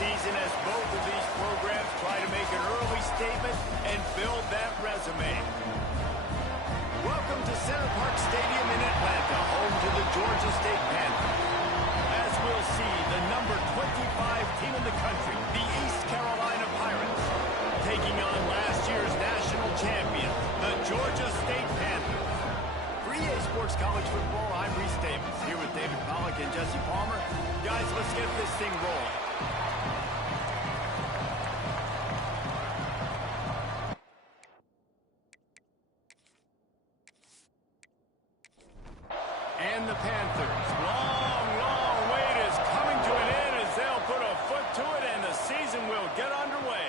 season as both of these programs try to make an early statement and build that resume. Welcome to Center Parc Stadium in Atlanta, home to the Georgia State Panthers. As we'll see, the number 25 team in the country, the East Carolina Pirates, taking on last year's national champion, the Georgia State Panthers. For EA Sports College Football, I'm Reese Davis, here with David Pollack and Jesse Palmer. Guys, let's get this thing rolling. And the Panthers, long wait is coming to an end as they'll put a foot to it and the season will get underway.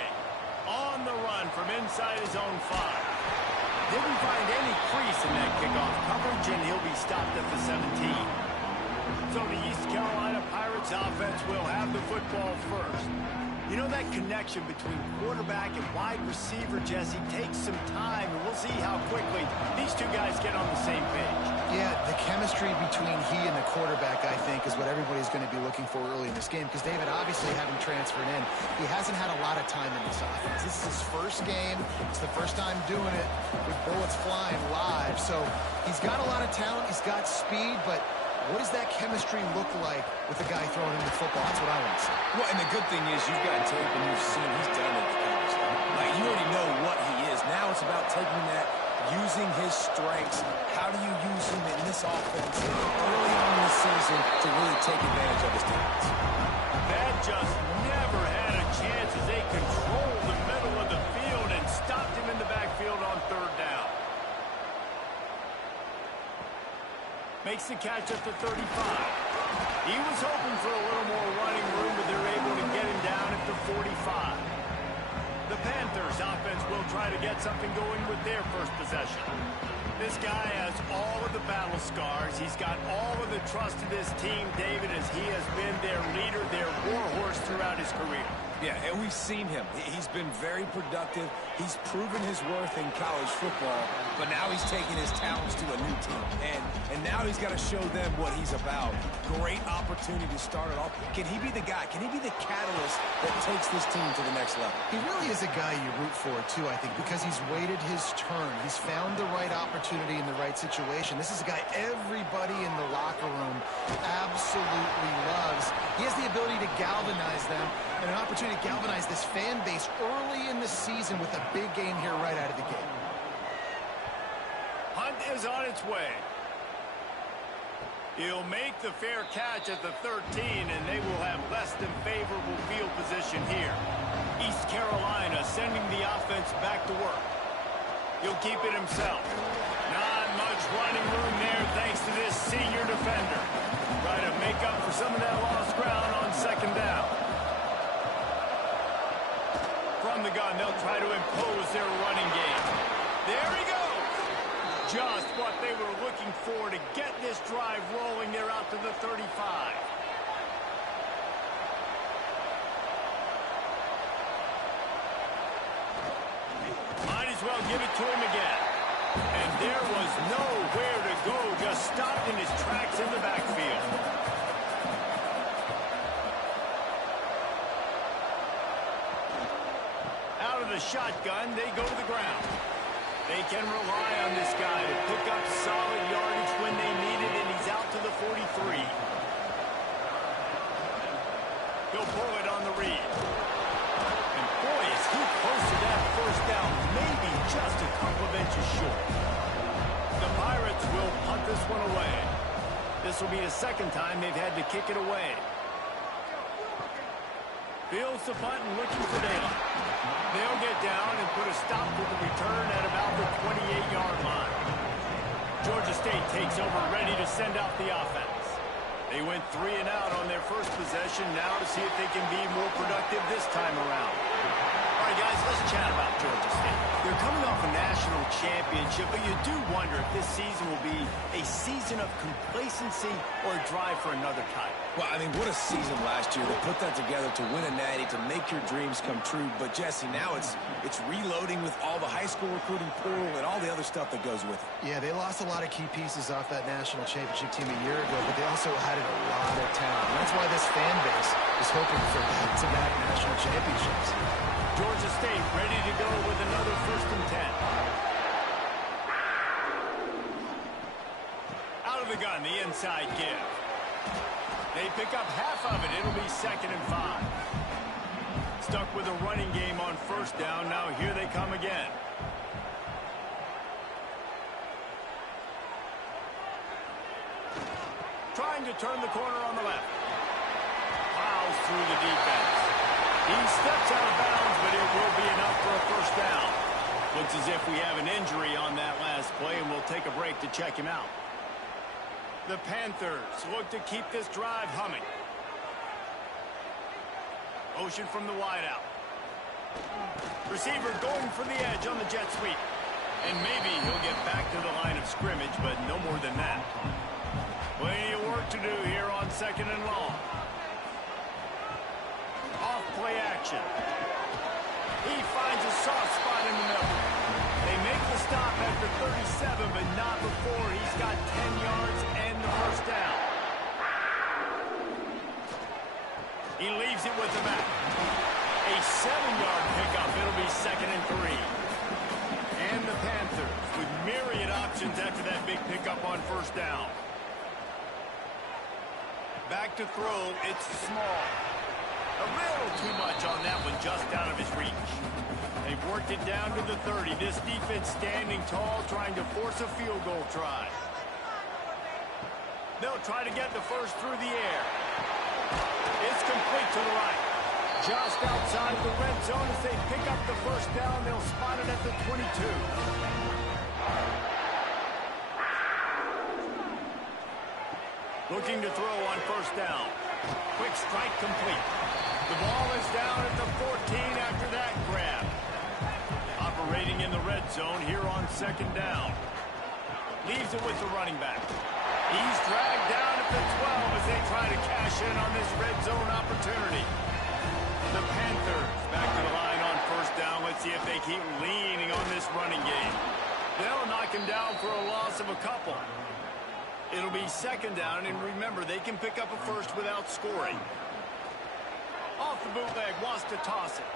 On the run from inside his own 5. Didn't find any crease in that kickoff coverage, and he'll be stopped at the 17. So the East Carolina Pirates offense will have the football first. You know, that connection between quarterback and wide receiver, Jesse, takes some time, and we'll see how quickly these two guys get on the same page. Yeah, the chemistry between he and the quarterback, I think, is what everybody's going to be looking for early in this game, because David, obviously, having transferred in, he hasn't had a lot of time in this offense. This is his first game. It's the first time doing it with bullets flying live. So he's got a lot of talent. He's got speed, but what does that chemistry look like with the guy throwing him the football? That's what I want to see. Well, and the good thing is you've got tape and you've seen he's done it. Like, you already know what he is. Now it's about taking that, using his strengths. How do you use him in this offense early on in the season to really take advantage of his talents? That just never had a chance as they controlled the middle of the field and stopped him in the backfield on 3rd down. Makes the catch at the 35. He was hoping for a little more running room, but they're able to get him down at the 45. The Panthers offense will try to get something going with their first possession. This guy has all of the battle scars. He's got all of the trust of this team, David, as he has been their leader, their warhorse throughout his career. Yeah, and we've seen him. He's been very productive. He's proven his worth in college football, but now he's taking his talents to a new team. And now he's got to show them what he's about. Great opportunity to start it off. Can he be the guy? Can he be the catalyst that takes this team to the next level? He really is a guy you root for, too, I think, because he's waited his turn. He's found the right opportunity in the right situation. This is a guy everybody in the locker room absolutely loves. He has the ability to galvanize them and an opportunity to galvanize this fan base early in the season with a big game here right out of the gate. Hunt is on its way. He'll make the fair catch at the 13, and they will have less than favorable field position here. East Carolina sending the offense back to work. He'll keep it himself. Not much running room there thanks to this senior defender. Try to make up for some of that lost ground on 2nd down. From the gun, they'll try to impose their running game. There he goes. Just what they were looking for to get this drive rolling. They're out to the 35. Might as well give it to him again. And there was nowhere to go, just stopped in his tracks in the backfield. Out of the shotgun, they go to the ground. They can rely on this guy to pick up solid yardage when they need it, and he's out to the 43. He'll pull it on the read. And boy, is he close to that 1st down, maybe just a couple of inches short. The Pirates will punt this one away. This will be the 2nd time they've had to kick it away. Fields the punt and looking for daylight. They'll get down and put a stop to the return at about the 28-yard line. Georgia State takes over, ready to send out the offense. They went 3 and out on their first possession, now to see if they can be more productive this time around. All right, guys, let's chat about Georgia State. They're coming off a national championship, but you do wonder if this season will be a season of complacency or a drive for another title. Well, I mean, what a season last year to put that together, to win a natty, to make your dreams come true. But, Jesse, now it's reloading with all the high school recruiting pool and all the other stuff that goes with it. Yeah, they lost a lot of key pieces off that national championship team a year ago, but they also had a lot of talent. And that's why this fan base is hoping for back-to-back national championships. Georgia State ready to go with another 1st and 10. Out of the gun, the inside give. They pick up half of it. It'll be 2nd and 5. Stuck with a running game on 1st down. Now here they come again. Trying to turn the corner on the left. Plows through the defense. He steps out of bounds, but it will be enough for a 1st down. Looks as if we have an injury on that last play, and we'll take a break to check him out. The Panthers look to keep this drive humming. Motion from the wideout. Receiver going for the edge on the jet sweep. And maybe he'll get back to the line of scrimmage, but no more than that. Plenty of work to do here on 2nd and long. Off play action. He finds a soft spot in the middle. They make the stop after 37, but not before he's got 10 yards and the 1st down. He leaves it with the back. A 7-yard pickup. It'll be 2nd and 3. And the Panthers with myriad options after that big pickup on 1st down. Back to throw. It's small. A little too much on that one, just out of his reach. They've worked it down to the 30. This defense standing tall, trying to force a field goal try. They'll try to get the 1st through the air. It's complete to the right. Just outside the red zone as they pick up the 1st down. They'll spot it at the 22. Looking to throw on 1st down. Quick strike complete. The ball is down at the 14 after that grab. Operating in the red zone here on 2nd down. Leaves it with the running back. He's dragged down at the 12 as they try to cash in on this red zone opportunity. The Panthers back to the line on 1st down. Let's see if they keep leaning on this running game. They'll knock him down for a loss of a couple. It'll be 2nd down, and remember, they can pick up a 1st without scoring. Off the bootleg, wants to toss it.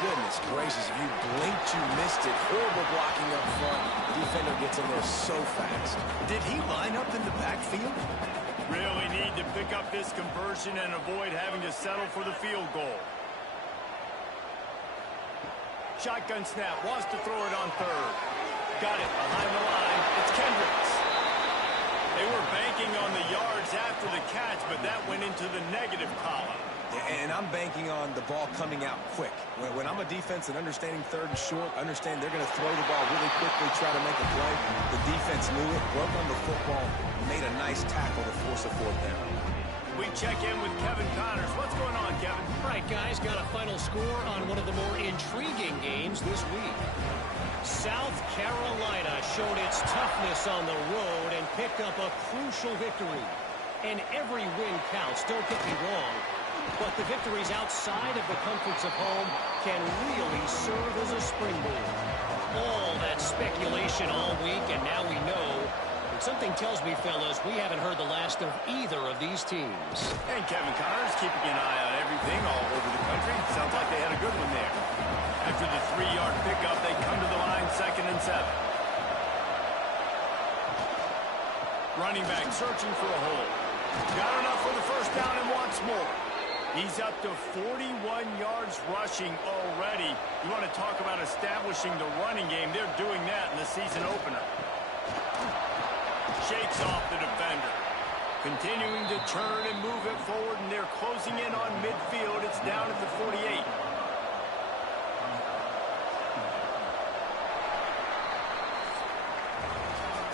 Goodness gracious, if you blinked, you missed it. Horrible blocking up front. The defender gets in there so fast. Did he line up in the backfield? Really need to pick up this conversion and avoid having to settle for the field goal. Shotgun snap, wants to throw it on 3rd. Got it behind the line. It's Kendricks. They were banking on the yards after the catch, but that went into the negative column. And I'm banking on the ball coming out quick. When I'm a defense and understanding 3rd and short, understand they're going to throw the ball really quickly, try to make a play. The defense knew it, broke on the football, made a nice tackle to force a 4th down. We check in with Kevin Connors. What's going on, Kevin? All right, guys, got a final score on one of the more intriguing games this week. South Carolina showed its toughness on the road and picked up a crucial victory. And every win counts, don't get me wrong. But the victories outside of the comforts of home can really serve as a springboard. All that speculation all week, and now we know. But something tells me, fellas, we haven't heard the last of either of these teams. And Kevin Connors keeping an eye on everything all over the country. Sounds like they had a good one there. After the 3-yard pickup, they come to the line 2nd and 7. Running back searching for a hole. Got enough for the 1st down and wants more. He's up to 41 yards rushing already. You want to talk about establishing the running game. They're doing that in the season opener. Shakes off the defender. Continuing to turn and move it forward, and they're closing in on midfield. It's down at the 48.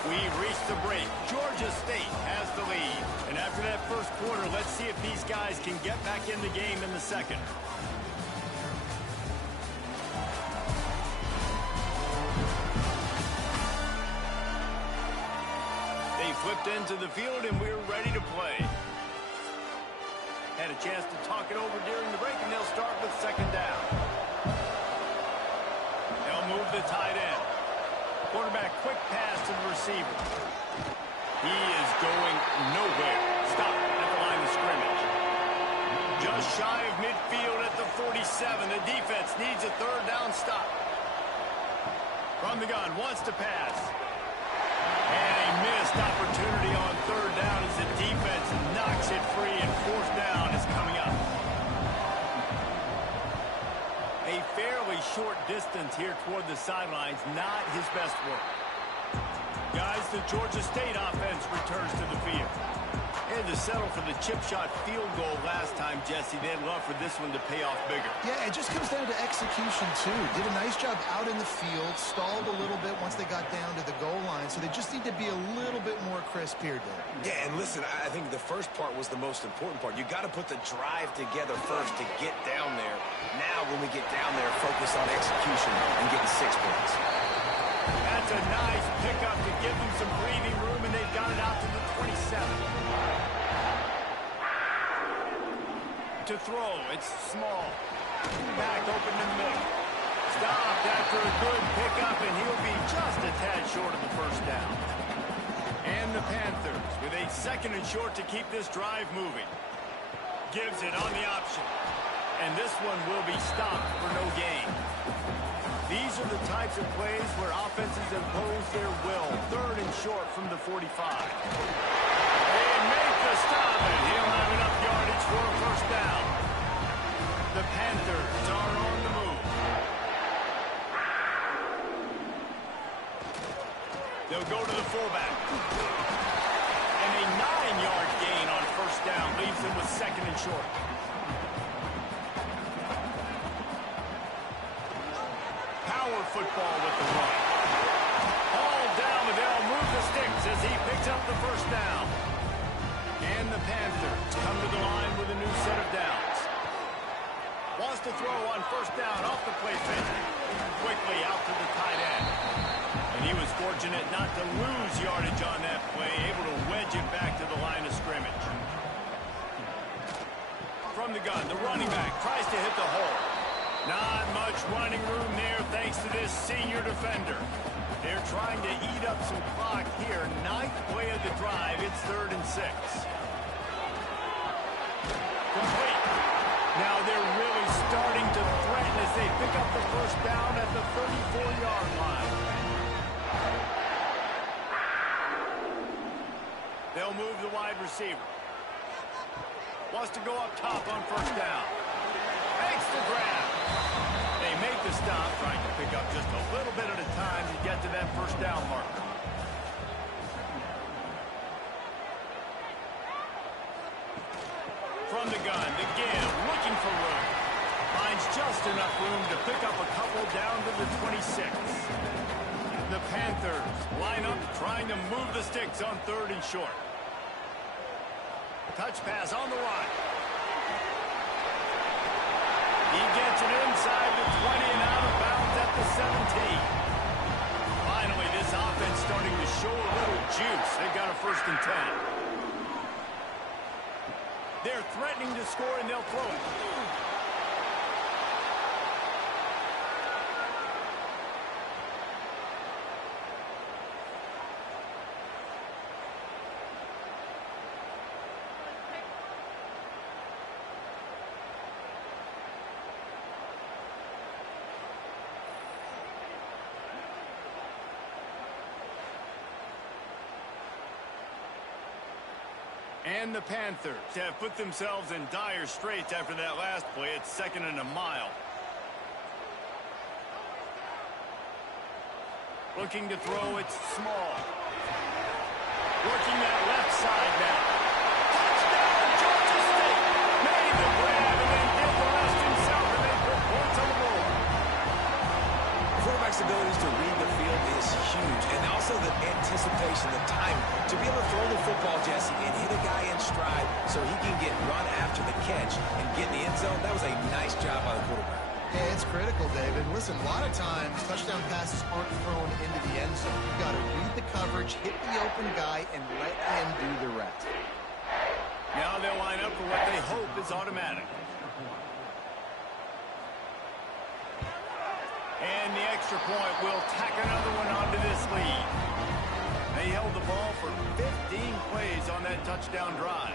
We've reached the break. Georgia State has the lead. And after that 1st quarter, let's see if these guys can get back in the game in the 2nd. They flipped into the field, and we're ready to play. Had a chance to talk it over during the break, and they'll start with 2nd down. They'll move the tight end. Quarterback, quick pass to the receiver. He is going nowhere. Stop at the line of scrimmage. Just shy of midfield at the 47. The defense needs a third down stop. From the gun, wants to pass. And a missed opportunity on third down as the defense knocks it free, and fourth down is coming up. A fairly short distance here toward the sidelines, not his best work. Guys, the Georgia State offense returns to the field. Had to settle for the chip shot field goal last time, Jesse. They'd love for this one to pay off bigger. Yeah, it just comes down to execution, too. Did a nice job out in the field, stalled a little bit once they got down to the goal line, so they just need to be a little bit more crisp here, Dave. Yeah, and listen, I think the first part was the most important part. You got to put the drive together first to get down there. Now, when we get down there, focus on execution and getting 6 points. That's a nice pickup to give them some breathing room, and they've got it out to the 27. To throw, it's small. Back open in the middle. Stopped after a good pickup, and he'll be just a tad short of the first down. And the Panthers with a second and short to keep this drive moving. Gives it on the option. And this one will be stopped for no gain. These are the types of plays where offenses impose their will. Third and short from the 45. They make the stop, and he'll have enough yardage for a first down. The Panthers are on the move. They'll go to the fullback. And a 9-yard gain on first down leaves them with second and short. Power football with the run. All down, and they'll move the sticks as he picks up the first down. And the Panthers come to the line with a new set of downs. Wants to throw on first down off the play fake. Quickly out to the tight end. And he was fortunate not to lose yardage on that play, able to wedge it back to the line of scrimmage. From the gun, the running back tries to hit the hole. Not much running room there thanks to this senior defender. They're trying to eat up some clock here. 9th play of the drive. It's 3rd and 6. Complete. Now they're really starting to threaten as they pick up the first down at the 34-yard line. They'll move the wide receiver. Wants to go up top on first down. Makes the grab. They make the stop, trying to pick up just a little bit at a time to get to that first down marker. From the gun, the give, looking for room. Finds just enough room to pick up a couple down to the 26. The Panthers line up, trying to move the sticks on 3rd and short. Touch pass on the right. He gets it inside the 20 and out of bounds at the 17. Finally, this offense starting to show a little juice. They've got a 1st and 10. They're threatening to score, and they'll throw it. And the Panthers have put themselves in dire straits after that last play. It's 2nd and a mile. Looking to throw, it's small. Working that left side now. Touchdown, Georgia State! Made the grab and then did the rest himself, and they put points on the board. Quarterback's abilities to read the field is huge, and also the anticipation, the time to be able to throw the football, Jesse, and hit a guy in stride so he can get run after the catch and get in the end zone. That was a nice job by the quarterback. Yeah, it's critical, David. Listen, a lot of times touchdown passes aren't thrown into the end zone. You've got to read the coverage, hit the open guy, and let him do the rest. Now they'll line up for what they hope is automatic. And the extra point will tack another one onto this lead. They held the ball for 15 plays on that touchdown drive.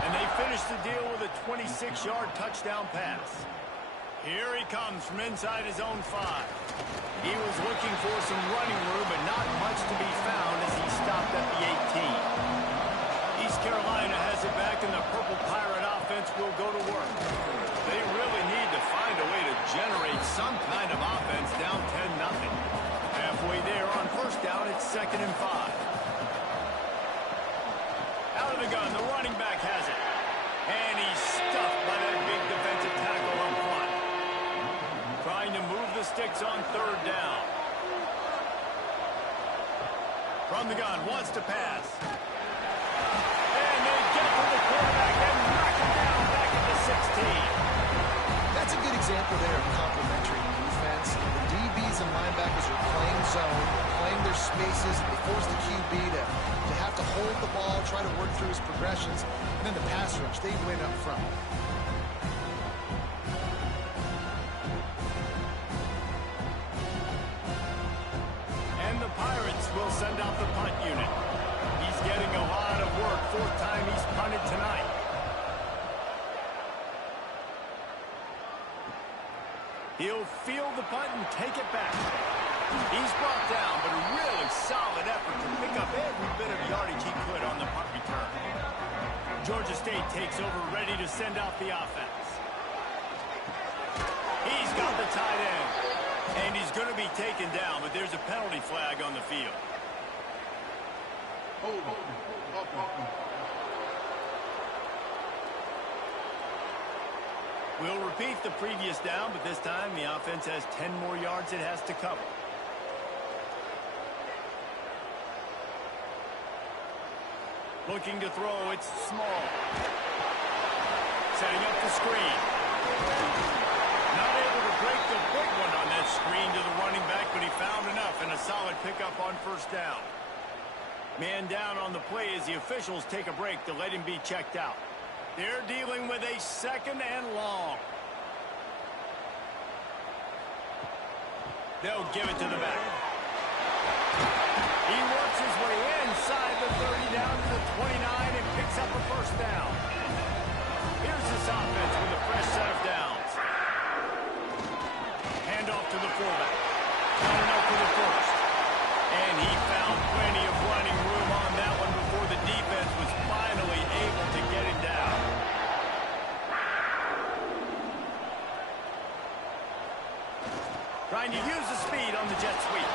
And they finished the deal with a 26-yard touchdown pass. Here he comes from inside his own 5. He was looking for some running room, but not much to be found as he stopped at the 18. East Carolina has it back, and the Purple Pirate offense will go to work. They really need to find a way to generate some kind of offense down 10-0. Halfway there on first down, it's 2nd and 5. Out of the gun, the running back has it. And he's stuffed by that big defensive tackle up front. Trying to move the sticks on 3rd down. From the gun, wants to pass. And they get to the quarterback and knock him down back at the 16. That's a good example there of complementary defense. The DBs and linebackers are playing zone, playing their spaces. They force the QB to have to hold the ball, try to work through his progressions. And then the pass rush, they win up front. And the Pirates will send out the punt unit. He's getting a lot of work. 4th time he's punted tonight. He'll field the punt and take it back. He's brought down, but a really solid effort to pick up every bit of yardage he could on the punt return. Georgia State takes over, ready to send out the offense. He's got the tight end. And he's going to be taken down, but there's a penalty flag on the field. We'll repeat the previous down, but this time the offense has 10 more yards it has to cover. Looking to throw, it's small. Setting up the screen. Not able to break the big one on that screen to the running back, but he found enough and a solid pickup on 1st down. Man down on the play as the officials take a break to let him be checked out. They're dealing with a 2nd and long. They'll give it to the back. He works his way inside the 30 down to the 29 and picks up a 1st down. Here's this offense with a fresh set of downs. Hand off to the fullback. Not enough for the 1st. And he found plenty of running room on that one before the defense was finally able to get him down. Trying to use the speed on the jet sweep.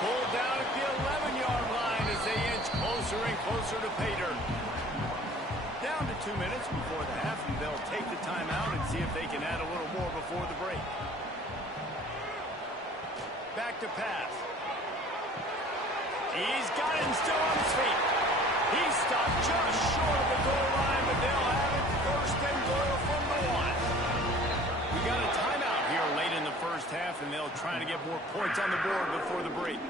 Pulled down at the 11-yard line as they inch closer and closer to pay dirt. Down to 2 minutes before the half, and they'll take the timeout and see if they can add a little more before the break. Back to pass. He's got it and still on his feet. He's stopped just short of the goal line, but they'll have it 1st and goal from the 1. We got a timeout here late in the 1st half, and they'll try to get more points on the board before the break.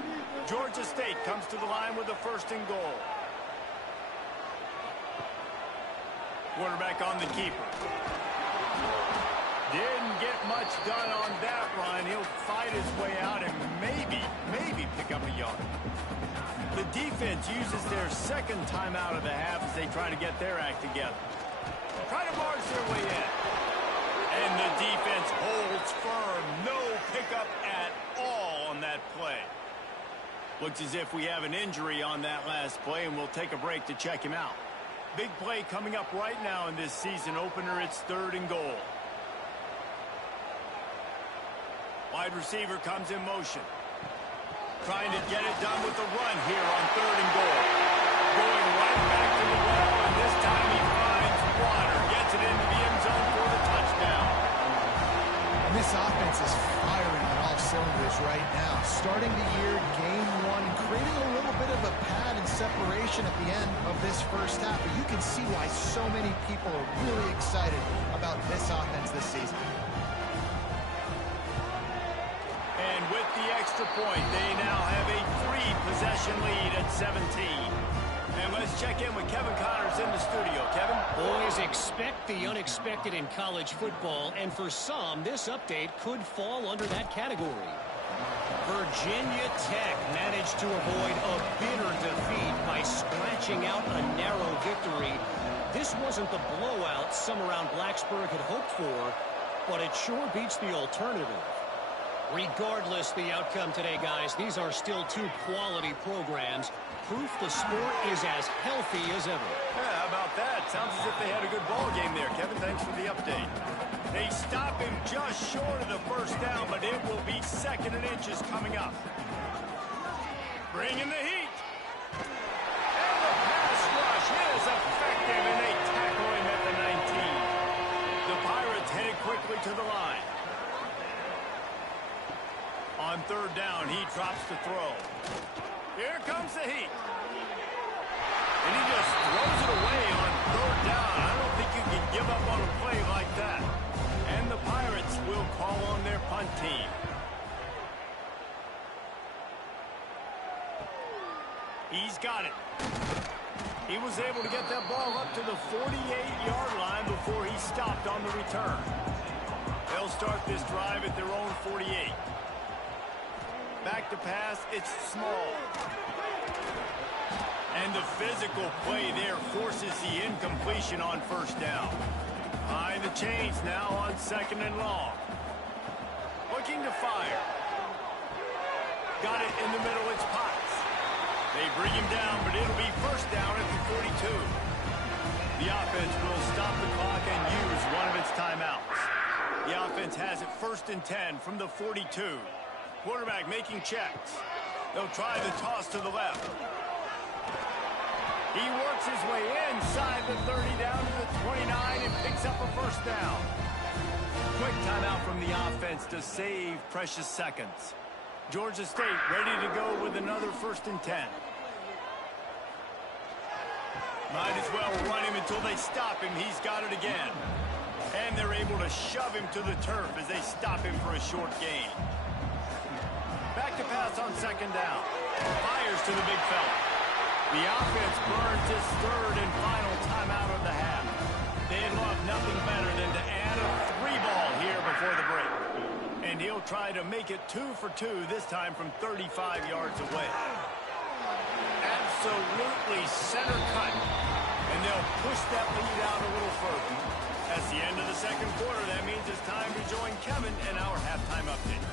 Georgia State comes to the line with a 1st and goal. Quarterback on the keeper. Didn't get much done on that run. He'll fight his way out and maybe pick up a yard. The defense uses their 2nd timeout of the half as they try to get their act together. Try to march their way in. And the defense holds firm. No pickup at all on that play. Looks as if we have an injury on that last play, and we'll take a break to check him out. Big play coming up right now in this season opener. It's 3rd and goal. Wide receiver comes in motion. Trying to get it done with the run here on 3rd and goal. Going right back to the well, and this time he finds water. Gets it into the end zone for the touchdown. And this offense is firing on all cylinders right now. Starting the year, game 1, and creating a little bit of a pad and separation at the end of this 1st half. But you can see why so many people are really excited about this offense this season. And with the extra point, they now have a 3-possession lead at 17. And let's check in with Kevin Connors in the studio. Kevin? Boys, expect the unexpected in college football, and for some, this update could fall under that category. Virginia Tech managed to avoid a bitter defeat by scratching out a narrow victory. This wasn't the blowout some around Blacksburg had hoped for, but it sure beats the alternative. Regardless the outcome today, guys, these are still two quality programs. Proof the sport is as healthy as ever. Yeah, how about that? Sounds as if they had a good ball game there, Kevin. Thanks for the update. They stop him just short of the first down, but it will be 2nd and inches coming up. Bringing the heat. And the pass rush is effective, and they tackle him at the 19. The Pirates headed quickly to the line. On 3rd down, he drops the throw. Here comes the heat. And he just throws it away on 3rd down. I don't think you can give up on a play like that. And the Pirates will call on their punt team. He's got it. He was able to get that ball up to the 48-yard line before he stopped on the return. They'll start this drive at their own 48. Back to pass, it's small. And the physical play there forces the incompletion on 1st down. Behind the chains now on 2nd and long. Looking to fire. Got it in the middle, it's Potts. They bring him down, but it'll be 1st down at the 42. The offense will stop the clock and use one of its timeouts. The offense has it 1st and 10 from the 42. Quarterback making checks. They'll try the toss to the left. He works his way inside the 30 down to the 29 and picks up a 1st down. Quick timeout from the offense to save precious seconds. Georgia State ready to go with another 1st and 10. Might as well run him until they stop him. He's got it again. And they're able to shove him to the turf as they stop him for a short gain. Back to pass on 2nd down. Fires to the big fella. The offense burns his 3rd and final timeout of the half. They'd love nothing better than to add a 3-ball here before the break. And he'll try to make it 2 for 2, this time from 35 yards away. Absolutely center cut. And they'll push that lead out a little further. That's the end of the 2nd quarter. That means it's time to join Kevin in our halftime update.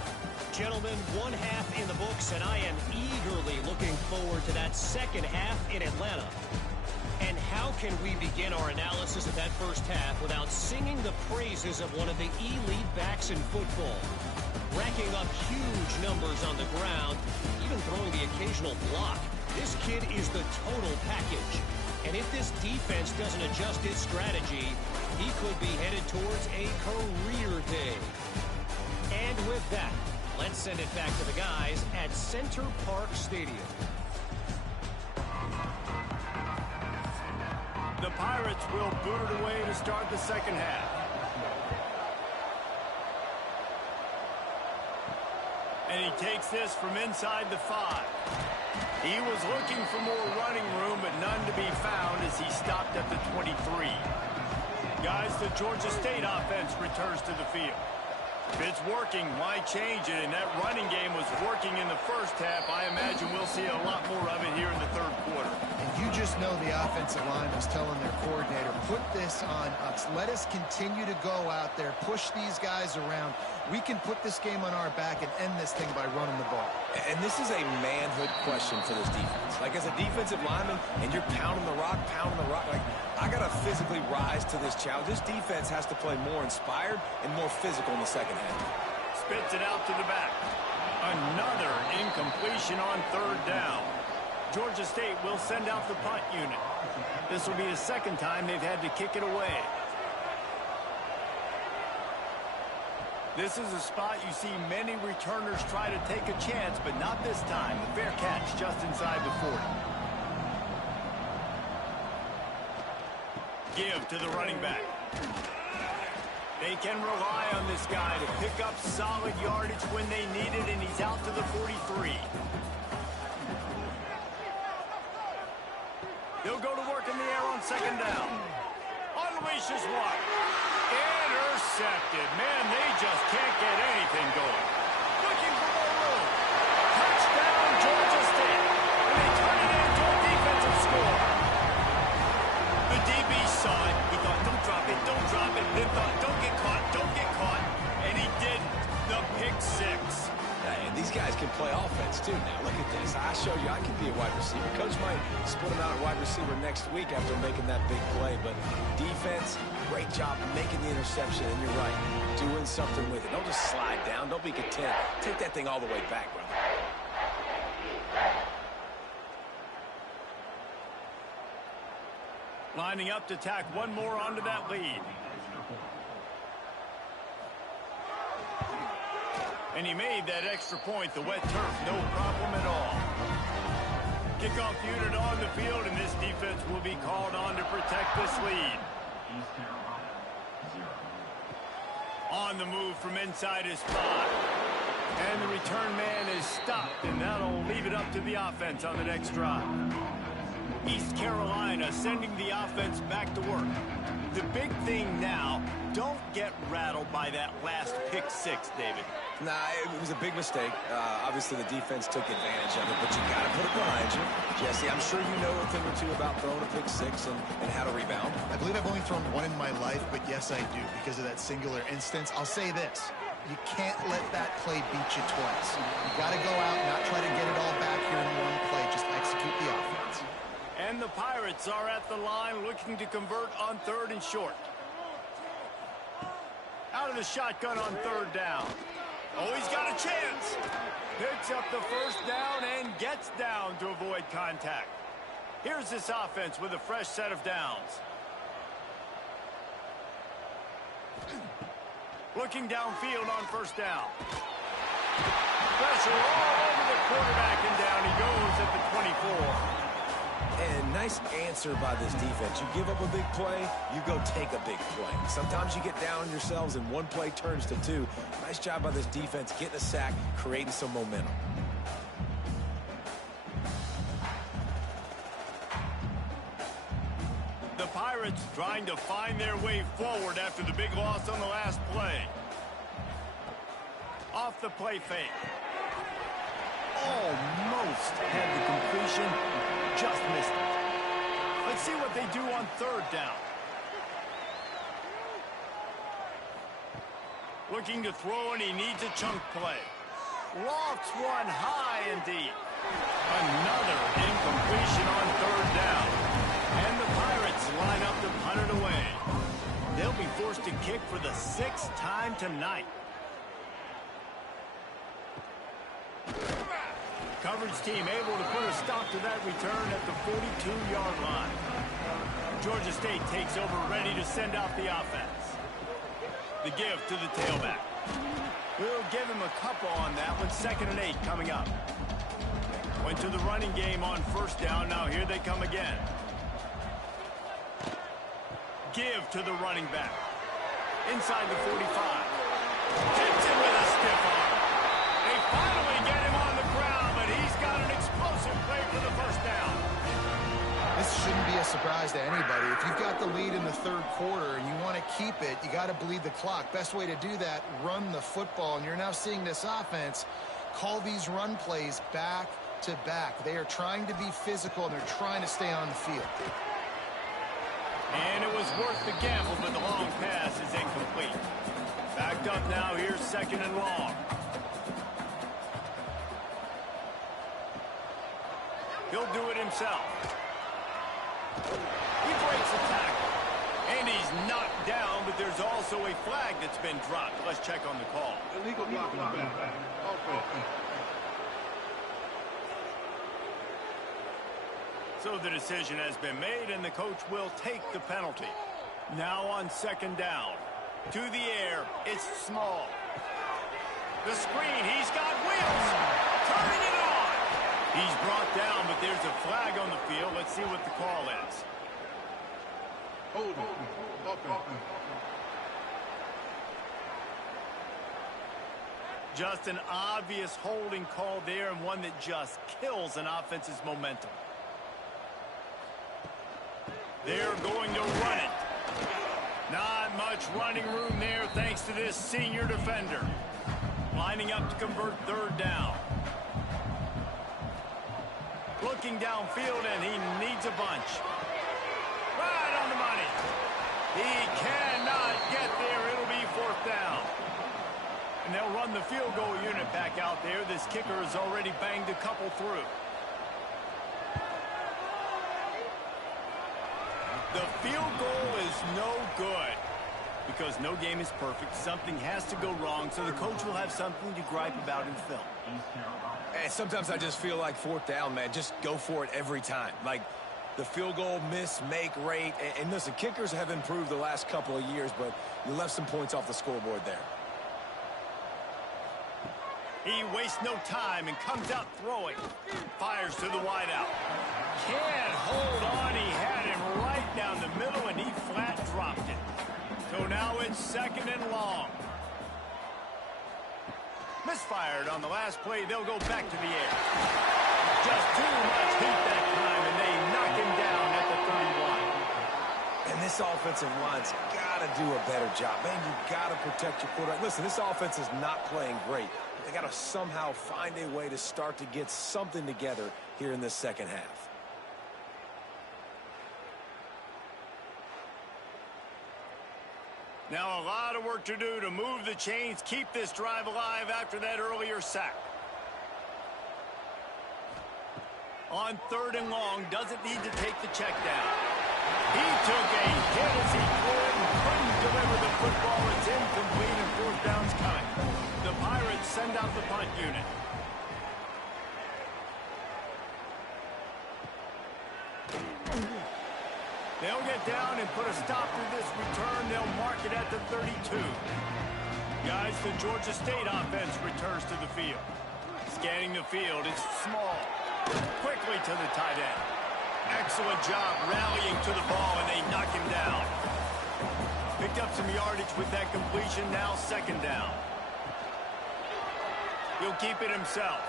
Gentlemen, 1 half in the books, and I am eagerly looking forward to that 2nd half in Atlanta. And how can we begin our analysis of that 1st half without singing the praises of one of the elite backs in football? Racking up huge numbers on the ground, even throwing the occasional block. This kid is the total package. And if this defense doesn't adjust its strategy, he could be headed towards a career day. And with that, let's send it back to the guys at Center Park Stadium. The Pirates will boot it away to start the 2nd half. And he takes this from inside the 5. He was looking for more running room, but none to be found as he stopped at the 23. Guys, the Georgia State offense returns to the field. If it's working, why change it? And that running game was working in the 1st half. I imagine we'll see a lot more of it here in the 3rd quarter. And you just know the offensive line was telling their coordinator, put this on us. Let us continue to go out there, push these guys around. We can put this game on our back and end this thing by running the ball. And this is a manhood question for this defense. Like, as a defensive lineman, and you're pounding the rock, like, I got to physically rise to this challenge. This defense has to play more inspired and more physical in the 2nd half. Spits it out to the back. Another incompletion on 3rd down. Georgia State will send out the punt unit. This will be the 2nd time they've had to kick it away. This is a spot you see many returners try to take a chance, but not this time. The fair catch just inside the 40. Give to the running back. They can rely on this guy to pick up solid yardage when they need it, and he's out to the 43. He'll go to work in the air on 2nd down. Unleashes one. Intercepted. Man, they just can't get anything going. Looking for more room. They thought, don't get caught, don't get caught. And he didn't. The pick six. And these guys can play offense, too, now. Look at this. I showed you I can be a wide receiver. Coach might split him out at wide receiver next week after making that big play. But defense, great job making the interception. And you're right, doing something with it. Don't just slide down. Don't be content. Take that thing all the way back, brother. Lining up to tack one more onto that lead. And he made that extra point, the wet turf, no problem at all. Kickoff unit on the field, and this defense will be called on to protect this lead. On the move from inside his spot. And the return man is stopped, and that'll leave it up to the offense on the next drive. East Carolina sending the offense back to work. The big thing now, don't get rattled by that last pick six, David. Nah, it was a big mistake. Obviously, the defense took advantage of it, but you got to put it behind you. Jesse, I'm sure you know a thing or two about throwing a pick six and how to rebound. I believe I've only thrown one in my life, but yes, I do, because of that singular instance. I'll say this. You can't let that play beat you twice. You got to go out and not try to get it all back here in one play. Just execute the offense. And the Pirates are at the line looking to convert on third and short. Out of the shotgun on third down. Oh, he's got a chance. Picks up the first down and gets down to avoid contact. Here's this offense with a fresh set of downs. Looking downfield on first down. Pressure all over the quarterback, and down he goes at the 24. And nice answer by this defense. You give up a big play, you go take a big play. Sometimes you get down yourselves and one play turns to two. Nice job by this defense getting a sack, creating some momentum. The Pirates trying to find their way forward after the big loss on the last play. Off the play fake. Almost had the completion, just missed it. Let's see what they do on third down. Looking to throw, and he needs a chunk play. Lofts one high and deep. Another incompletion on third down. And the Pirates line up to punt it away. They'll be forced to kick for the sixth time tonight. Coverage team able to put a stop to that return at the 42-yard line. Georgia State takes over, ready to send out the offense. The give to the tailback. We'll give him a couple on that one. 2nd and 8 coming up. Went to the running game on first down. Now here they come again. Give to the running back. Inside the 45. Hits him with a stiff arm. They finally get him on the ground, but he's got an explosive play for the first down. This shouldn't be a surprise to anybody. If you've got the lead in the third quarter and you want to keep it, you got to bleed the clock. Best way to do that, run the football. And you're now seeing this offense call these run plays back to back. They are trying to be physical, and they're trying to stay on the field. And it was worth the gamble, but the long pass is incomplete. Backed up now, here's 2nd and long. He'll do it himself. He breaks the tackle. And he's knocked down, but there's also a flag that's been dropped. Let's check on the call. Illegal block in the back. So the decision has been made, and the coach will take the penalty. Now on 2nd down. To the air, it's Small. The screen, he's got wheels. Turning it on. He's brought down, but there's a flag on the field. Let's see what the call is. Hold on. Just an obvious holding call there, and one that just kills an offense's momentum. They're going to run it. Not much running room there thanks to this senior defender. Lining up to convert 3rd down. Looking downfield, and he needs a bunch. Right on the money. He cannot get there. It'll be 4th down. And they'll run the field goal unit back out there. This kicker has already banged a couple through. The field goal is no good because no game is perfect. Something has to go wrong, so the coach will have something to gripe about in film. And sometimes I just feel like 4th down, man. Just go for it every time. Like the field goal miss, make rate. And listen, kickers have improved the last couple of years, but you left some points off the scoreboard there. He wastes no time and comes out throwing. Fires to the wideout. Can't hold on. He had him right down the middle, and he flat dropped it. So now it's 2nd and long. Misfired on the last play. They'll go back to the air. Just too much heat that time, and they knock him down at the 31. And this offensive line's got to do a better job. Man, you got to protect your quarterback. Listen, this offense is not playing great. They got to somehow find a way to start to get something together here in this second half. Now a lot of work to do to move the chains, keep this drive alive after that earlier sack. On 3rd and long, doesn't need to take the check down. He took a hit as he could and couldn't deliver the football. It's incomplete and 4th down's coming. The Pirates send out the punt unit. They'll get down and put a stop to this return. They'll mark it at the 32. Guys, the Georgia State offense returns to the field. Scanning the field, it's small. Quickly to the tight end. Excellent job rallying to the ball, and they knock him down. Picked up some yardage with that completion. Now 2nd down. He'll keep it himself.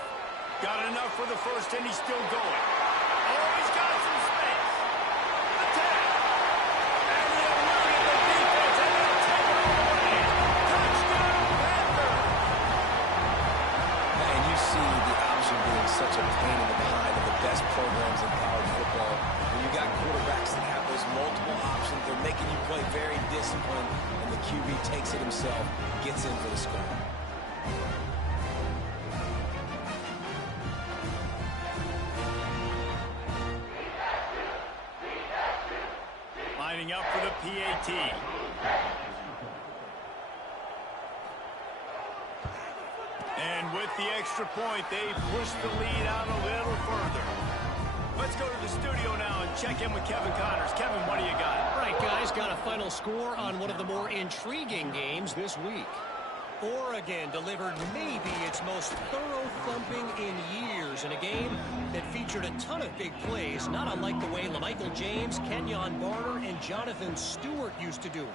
Got enough for the first, and he's still going. Oh, he's got some space. Attack. And he eluded the defense, and they'll take it all away. Touchdown, Panthers. And you see the option being such a pain in the behind of the best programs in college football. When you got quarterbacks that have those multiple options, they're making you play very disciplined, and the QB takes it himself, gets in for the score. Lining up for the PAT. And with the extra point, they push the lead out a little further. Let's go to the studio now and check in with Kevin Connors. Kevin, what do you got? All right, guys, got a final score on one of the more intriguing games this week. Oregon delivered maybe its most thorough thumping in years in a game that featured a ton of big plays, not unlike the way LaMichael James, Kenyon Barner, and Jonathan Stewart used to do it.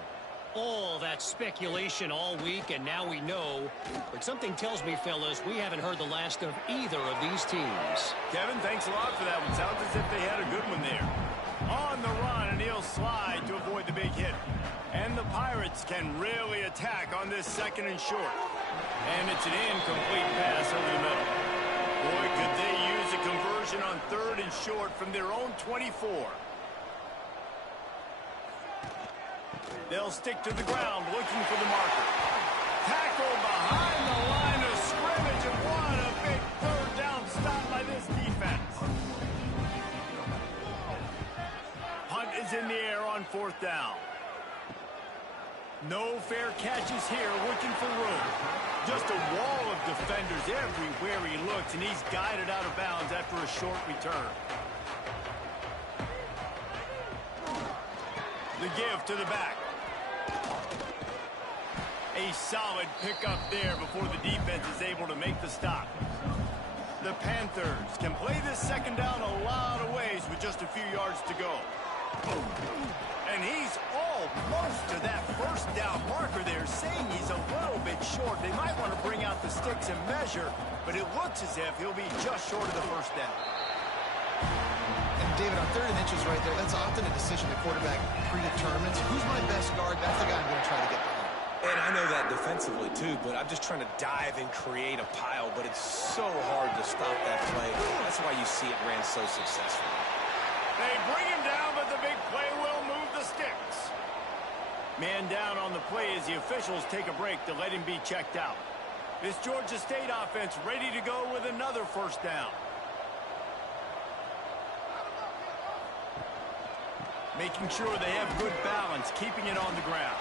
All that speculation all week, and now we know. But something tells me, fellas, we haven't heard the last of either of these teams. Kevin, thanks a lot for that one. Sounds as if they had a good one there. On the run, and he'll slide to avoid the big hit. And the Pirates can really attack on this 2nd and short. And it's an incomplete pass over the middle. Boy, could they use a conversion on 3rd and short from their own 24. They'll stick to the ground looking for the marker. Tackle behind the line of scrimmage, and what a big 3rd down stop by this defense. Punt is in the air on 4th down. No fair catches here, looking for room. Just a wall of defenders everywhere he looks, and he's guided out of bounds after a short return. The give to the back. A solid pickup there before the defense is able to make the stop. The Panthers can play this 2nd down a lot of ways with just a few yards to go. And he's almost to that 1st down marker there, saying he's a little bit short. They might want to bring out the sticks and measure, but it looks as if he'll be just short of the 1st down. And David, on 3rd and inches right there, that's often a decision the quarterback predetermines. Who's my best guard? That's the guy I'm going to try to get behind. And I know that defensively, too, but I'm just trying to dive and create a pile, but it's so hard to stop that play. That's why you see it ran so successfully. They bring him down, but the big play will move the sticks. Man down on the play as the officials take a break to let him be checked out. This Georgia State offense ready to go with another first down. Making sure they have good balance, keeping it on the ground.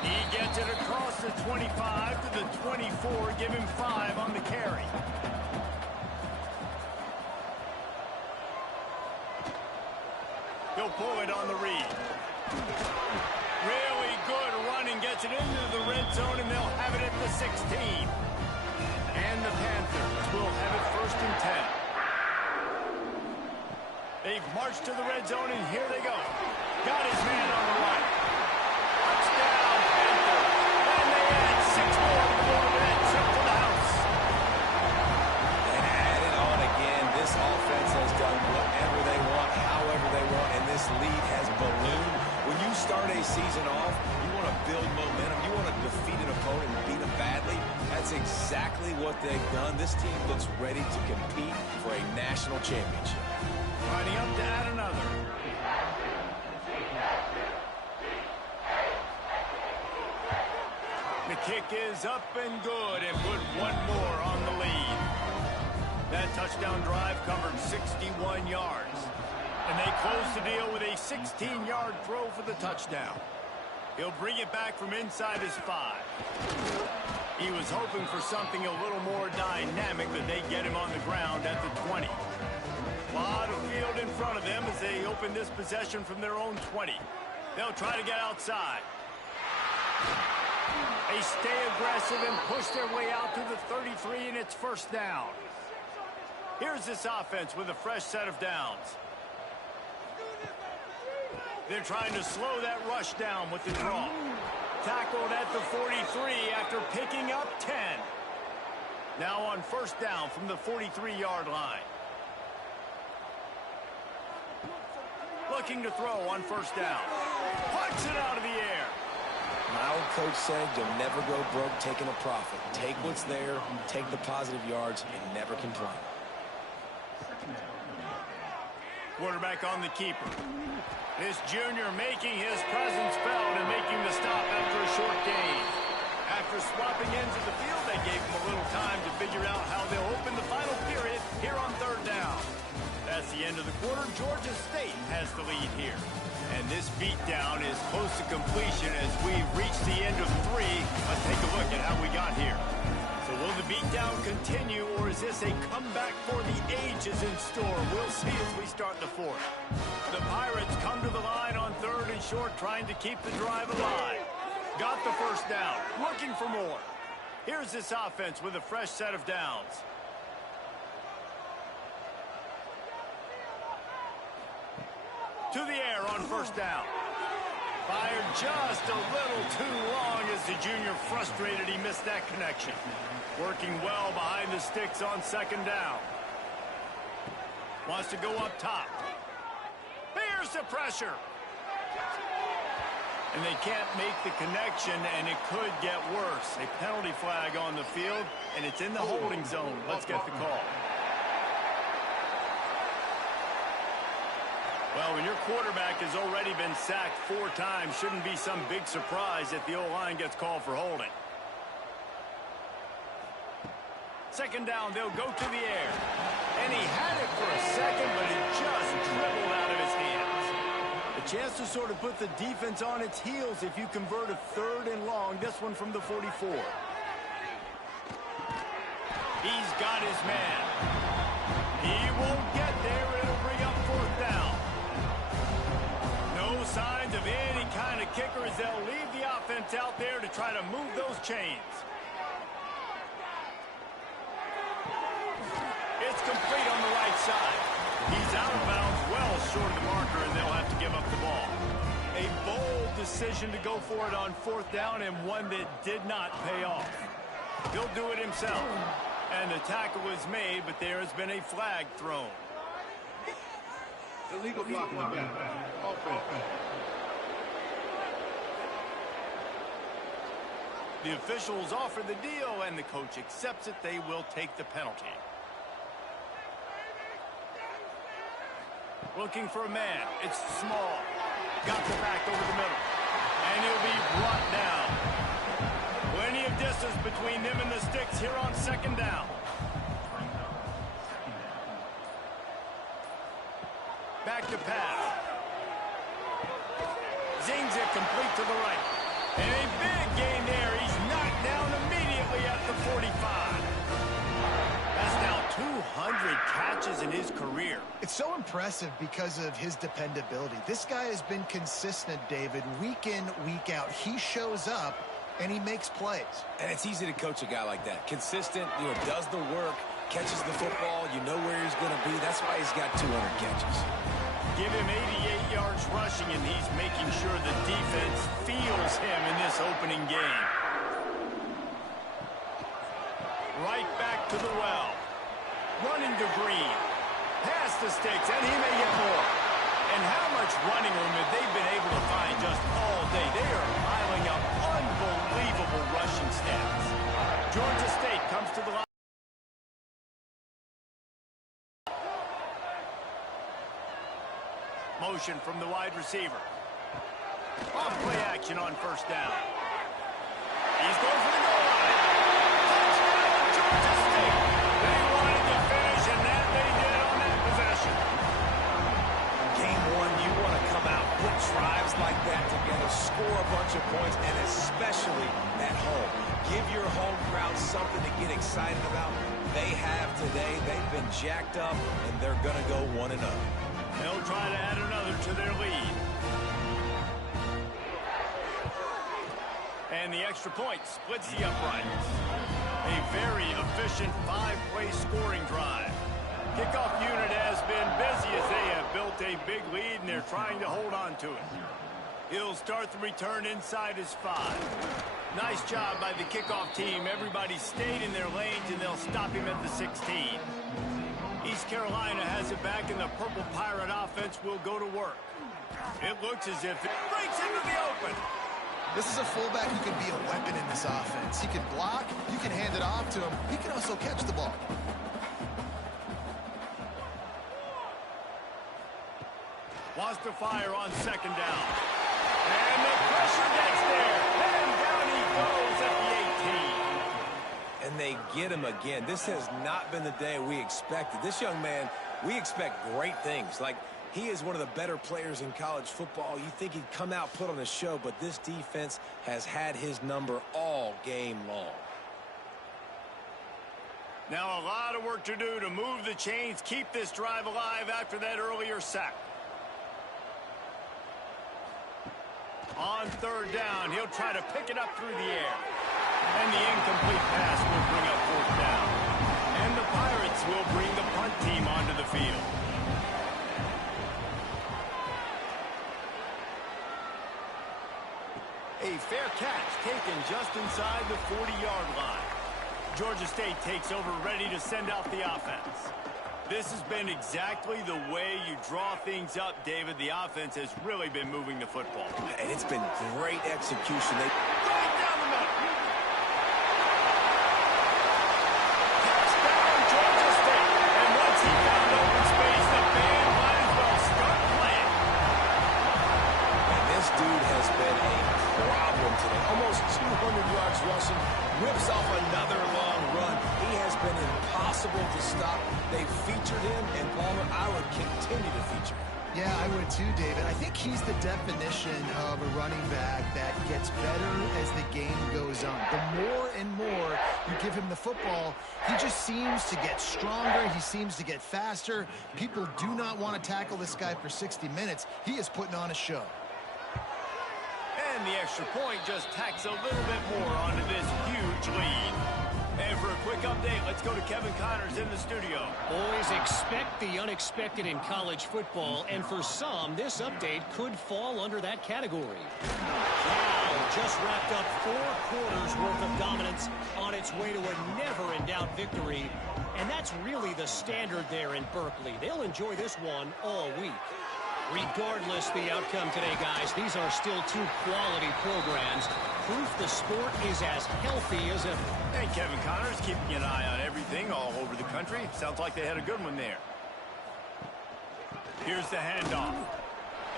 He gets it across the 25 to the 24, give him 5 on the carry. He'll pull it on the read. Really good running, gets it into the red zone, and they'll have it at the 16. And the Panthers will have it 1st and 10. They've marched to the red zone, and here they go. Got his man on the right. Touchdown, Panthers. And they add 6 more to the board, and that's it for the house. And add it on again. This offense has done whatever they want, however they want, and this lead has ballooned. When you start a season off, you want to build momentum. You want to defeat an opponent and beat them badly. That's exactly what they've done. This team looks ready to compete for a national championship. Lining up to add another. The kick is up and good and put 1 more on the lead. That touchdown drive covered 61 yards. And they close the deal with a 16-yard throw for the touchdown. He'll bring it back from inside his 5. He was hoping for something a little more dynamic, but they get him on the ground at the 20. A lot of field in front of them as they open this possession from their own 20. They'll try to get outside. They stay aggressive and push their way out to the 33, and it's 1st down. Here's this offense with a fresh set of downs. They're trying to slow that rush down with the draw. Tackled at the 43 after picking up 10. Now on 1st down from the 43-yard line. Looking to throw on 1st down. Punts it out of the air. My old coach said you'll never go broke taking a profit. Take what's there, take the positive yards, and never complain. Quarterback on the keeper. This junior making his presence felt and making the stop after a short gain. After swapping ends of the field, they gave him a little time to figure out how they'll open the final period here on 3rd down. That's the end of the quarter. Georgia State has the lead here. And this beatdown is close to completion as we reach the end of 3. Let's take a look at how we got here. So will the beatdown continue, or is this a comeback for the ages in store? We'll see as we start the 4th. The Pirates come to the line on 3rd and short, trying to keep the drive alive. Got the 1st down, looking for more. Here's this offense with a fresh set of downs. To the air on 1st down. Fired just a little too long as the junior frustrated he missed that connection. Working well behind the sticks on 2nd down. Wants to go up top. Here's the pressure. And they can't make the connection, and it could get worse. A penalty flag on the field, and it's in the holding zone. Let's get the call. Well, when your quarterback has already been sacked 4 times, shouldn't be some big surprise if the O-line gets called for holding. 2nd down, they'll go to the air. And he had it for a second, but it just dribbled out of his hands. A chance to sort of put the defense on its heels if you convert a 3rd and long, this one from the 44. He's got his man. He won't get there. It'll bring up 4th down. No signs of any kind of kicker as they'll leave the offense out there to try to move those chains. It's complete on the right side. He's out of bounds well short of the marker, and they'll have to give up the ball. A bold decision to go for it on 4th down, and one that did not pay off. He'll do it himself. And the tackle was made, but there has been a flag thrown. Illegal block in the back. Offense. The officials offer the deal, and the coach accepts it. They will take the penalty. Looking for a man. It's small. Got the back over the middle. And And he'll be brought down. Plenty of distance between them and the sticks here on second down. Back to pass. Zings it complete to the right. And a big gain there. He's knocked down immediately at the 45. That's now 200 catches in his career. It's so impressive because of his dependability. This guy has been consistent, David, week in, week out. He shows up, and he makes plays. And it's easy to coach a guy like that. Consistent, does the work, catches the football, you know where he's going to be. That's why he's got 200 catches. Give him 88 yards rushing, and he's making sure the defense feels him in this opening game. Right back to the well. Running to Green. Past the sticks, and he may get more. And how much running room have they been able to find just all day? They are piling up unbelievable rushing stats. Georgia State comes to the line. Motion from the wide receiver. Off play action on first down. He's going for the goal line. Touchdown, Georgia State. They wanted to finish, and that they did on that possession. Game one, you want to come out, put drives like that together, score a bunch of points, and especially at home. Give your home crowd something to get excited about. They have today. They've been jacked up, and they're going to go 1-0. They'll try to add another to their lead. And the extra point splits the uprights. A very efficient 5-play scoring drive. Kickoff unit has been busy as they have built a big lead, and they're trying to hold on to it. He'll start the return inside his 5. Nice job by the kickoff team. Everybody stayed in their lanes, and they'll stop him at the 16. East Carolina has it back, and the Purple Pirate offense will go to work. It looks as if it breaks into the open. This is a fullback who can be a weapon in this offense. He can block, you can hand it off to him, he can also catch the ball. Wants to fire on second down. And the pressure gets there. And down he goes at the 18. And they get him again. This has not been the day we expected. This young man, we expect great things. Like, he is one of the better players in college football. You think he'd come out, put on a show, but this defense has had his number all game long. Now a lot of work to do to move the chains, keep this drive alive after that earlier sack. On third down, he'll try to pick it up through the air. And the incomplete pass will bring up fourth down. And the Pirates will bring the punt team onto the field. A fair catch taken just inside the 40-yard line. Georgia State takes over, ready to send out the offense. This has been exactly the way you draw things up, David. The offense has really been moving the football. And it's been great execution. Right down the middle. Touchdown, Georgia State. And once he found open space, the band might as well start playing. And this dude has been a problem today. Almost 200 yards rushing. Whips off another long run. He has been impossible to stop. They've featured him, and Palmer, I would continue to feature him. Yeah, I would too, David. I think he's the definition of a running back that gets better as the game goes on. The more and more you give him the football, he just seems to get stronger. He seems to get faster. People do not want to tackle this guy for 60 minutes. He is putting on a show. And the extra point just tacks a little bit more onto this huge lead. And for a quick update, let's go to Kevin Connors in the studio. Boys, expect the unexpected in college football, and for some, this update could fall under that category. Cal just wrapped up 4 quarters worth of dominance on its way to a never-in-doubt victory, and that's really the standard there in Berkeley. They'll enjoy this one all week. Regardless the outcome today, guys, these are still 2 quality programs. Proof the sport is as healthy as ever. And Kevin Connors keeping an eye on everything all over the country. Sounds like they had a good one there. Here's the handoff.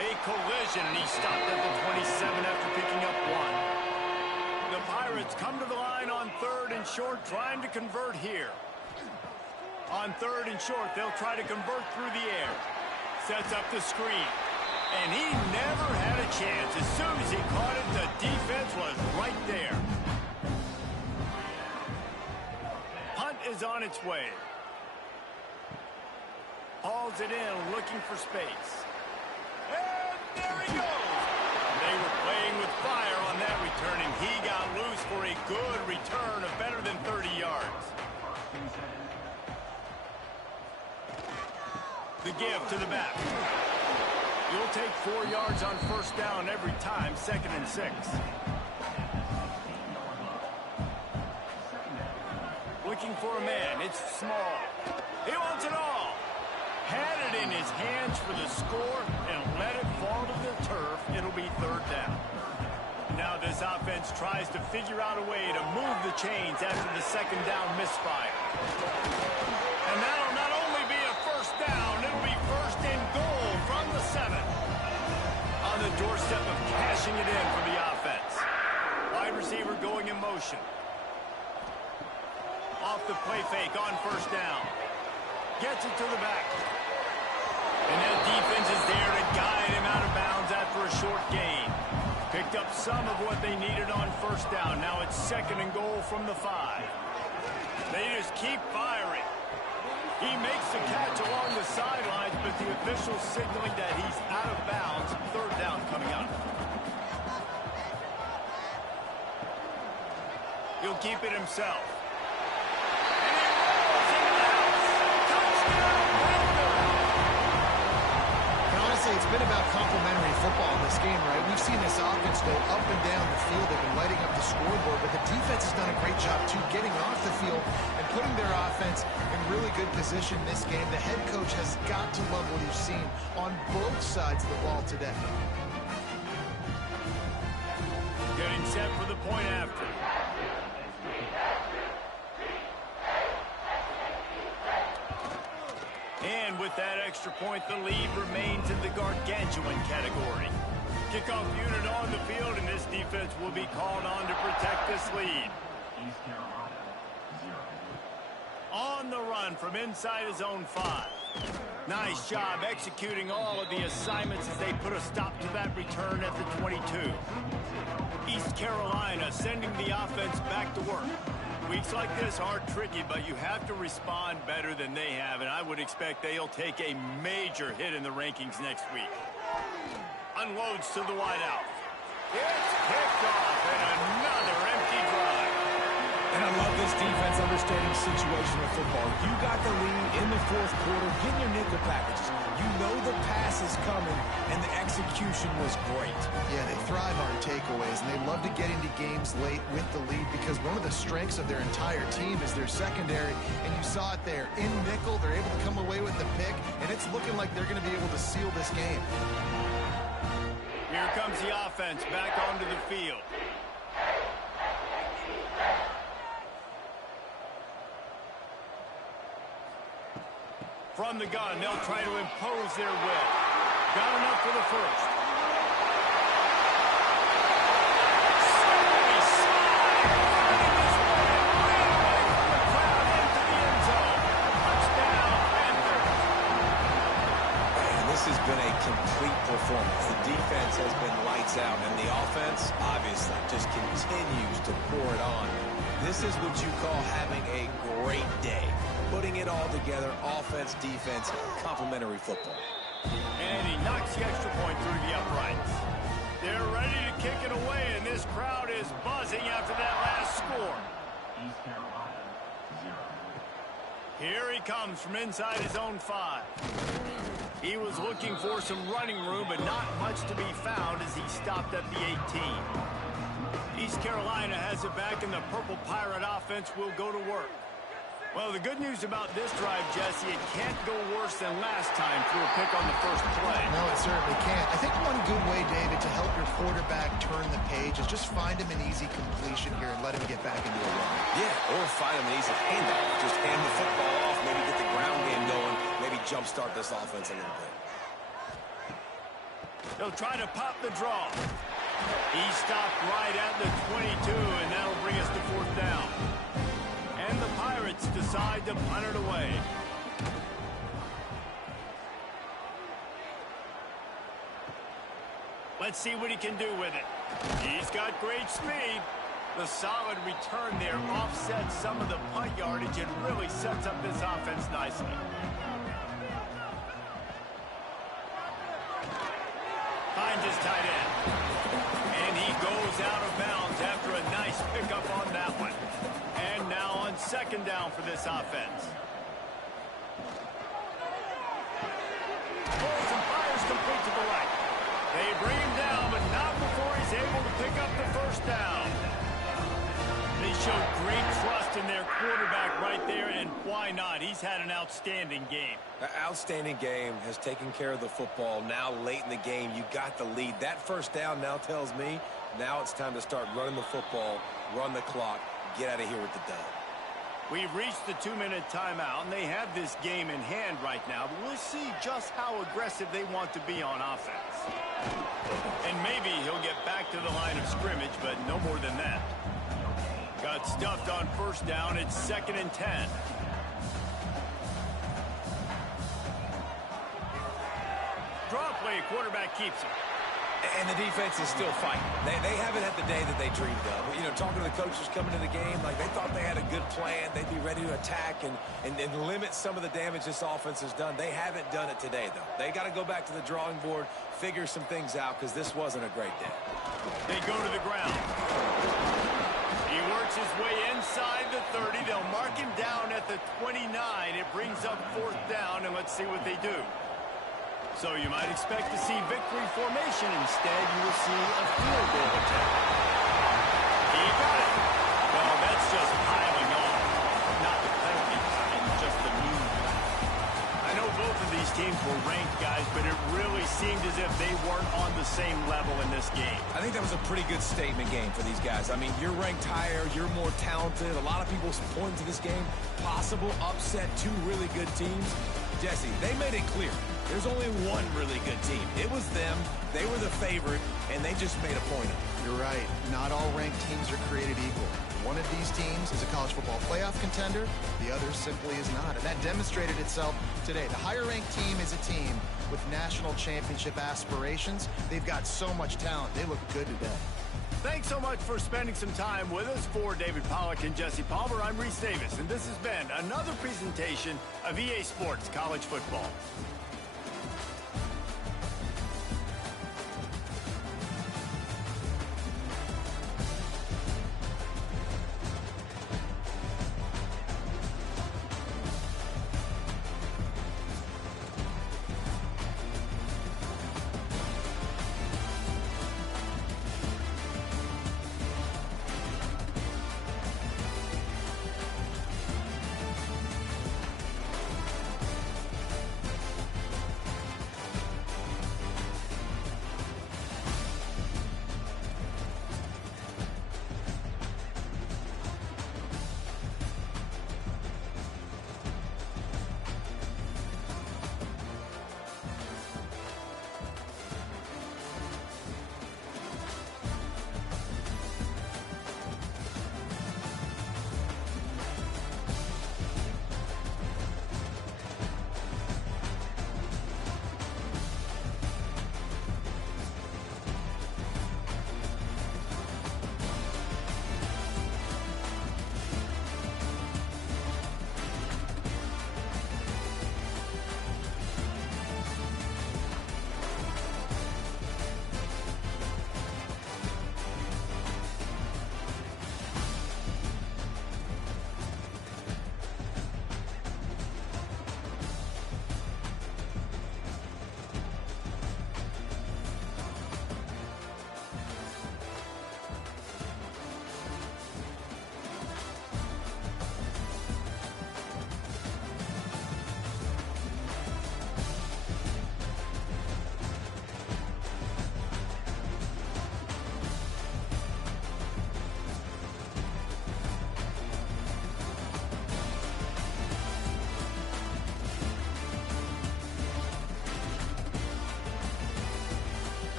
A collision, and he stopped at the 27 after picking up 1. The Pirates come to the line on 3rd and short, trying to convert here. On 3rd and short, they'll try to convert through the air. Sets up the screen. And he never had a chance. As soon as he caught it, the defense was right there. Punt is on its way. Hauls it in, looking for space. And there he goes. They were playing with fire on that return, and he got loose for a good return of better than 30 yards. The give to the back. You'll take 4 yards on 1st down every time, 2nd and 6. Looking for a man. It's small. He wants it all. Had it in his hands for the score and let it fall to the turf. It'll be 3rd down. Now this offense tries to figure out a way to move the chains after the 2nd down misfire. And that'll not only be a 1st down, it'll be 1st and goal from the 7. On the doorstep of cashing it in for the offense. Wide receiver going in motion. Off the play fake on 1st down. Gets it to the back. And that defense is there to guide him out of bounds after a short gain. Picked up some of what they needed on 1st down. Now it's 2nd and goal from the 5. They just keep firing. He makes the catch along the sidelines, but the official's signaling that he's out of bounds. 3rd down coming up. He'll keep it himself. And he rolls into the house. Touchdown, Panthers! And honestly, it's been about complementary football in this game, right? We've seen this offense go up and down the field. They've been lighting up the scoreboard, but the defense has done a great job, too, getting off the field and putting their offense in really good position this game. The head coach has got to love what he's seen on both sides of the ball today. Getting set for the point after. And with that extra point, the lead remains in the gargantuan category. Kickoff unit on the field, and this defense will be called on to protect this lead. On the run from inside his own 5. Nice job executing all of the assignments as they put a stop to that return at the 22. East Carolina sending the offense back to work. Weeks like this are tricky, but you have to respond better than they have, and I would expect they'll take a major hit in the rankings next week. Unloads to the wideout. It's picked off, and another empty drive. And I love this defense understanding situational football. You got the lead in the 4th quarter, getting your nickel packages. You know the pass is coming, and the execution was great. Yeah, they thrive on takeaways, and they love to get into games late with the lead because one of the strengths of their entire team is their secondary, and you saw it there. In nickel, they're able to come away with the pick, and it's looking like they're going to be able to seal this game. Here comes the offense back onto the field. From the gun, they'll try to impose their will. Got enough for the 1st. Slowly slide, finding his way right away from the crowd into the end zone. Touchdown, Panthers. And this has been a complete performance. The defense has been lights out, and the offense, obviously, just continues to pour it on. This is what you call having a great day. Putting it all together, offense, defense, complementary football. And he knocks the extra point through the uprights. They're ready to kick it away, and this crowd is buzzing after that last score. Here he comes from inside his own 5. He was looking for some running room, but not much to be found as he stopped at the 18. East Carolina has it back, and the Purple Pirate offense will go to work. Well, the good news about this drive, Jesse, it can't go worse than last time through a pick on the 1st play. No, it certainly can't. I think one good way, David, to help your quarterback turn the page is just find him an easy completion here and let him get back into a run. Yeah, or find him an easy handoff. Just hand the football off, maybe get the ground game going, maybe jumpstart this offense a little bit. He'll try to pop the draw. He stopped right at the 22, and that'll bring us to 4th down. And the Pirates decide to punt it away. Let's see what he can do with it. He's got great speed. The solid return there offsets some of the punt yardage and really sets up this offense nicely. Finds his tight end. And he goes out of bounds after a nice pickup on that one. And now on 2nd down for this offense. Pulls and fires complete to the right. They bring him down, but not before he's able to pick up the 1st down. They showed great trust in their quarterback right there, and why not? He's had an outstanding game. An outstanding game, has taken care of the football. Now late in the game, you got the lead. That 1st down now tells me now it's time to start running the football, run the clock, get out of here with the dub. We've reached the 2-minute timeout, and they have this game in hand right now, but we'll see just how aggressive they want to be on offense. And maybe he'll get back to the line of scrimmage, but no more than that. Got stuffed on 1st down. It's 2nd and 10. Draw play, quarterback keeps it. And the defense is still fighting. They haven't had the day that they dreamed of. You know, talking to the coaches coming to the game, like they thought they had a good plan. They'd be ready to attack and limit some of the damage this offense has done. They haven't done it today, though. They got to go back to the drawing board, figure some things out, because this wasn't a great day. They go to the ground. He works his way inside the 30. They'll mark him down at the 29. It brings up 4th down, and let's see what they do. So you might expect to see victory formation. Instead, you will see a field goal attempt. He got it. Well, that's just piling on. Not the penalty kind, just the move. I know both of these teams were ranked, guys, but it really seemed as if they weren't on the same level in this game. I think that was a pretty good statement game for these guys. I mean, you're ranked higher, you're more talented. A lot of people point to this game. Possible upset, 2 really good teams. Jesse, they made it clear. There's only one really good team. It was them. They were the favorite, and they just made a point of it. You're right. Not all ranked teams are created equal. One of these teams is a college football playoff contender. The other simply is not. And that demonstrated itself today. The higher-ranked team is a team with national championship aspirations. They've got so much talent. They look good today. Thanks so much for spending some time with us. For David Pollack and Jesse Palmer, I'm Reese Davis, and this has been another presentation of EA Sports College Football.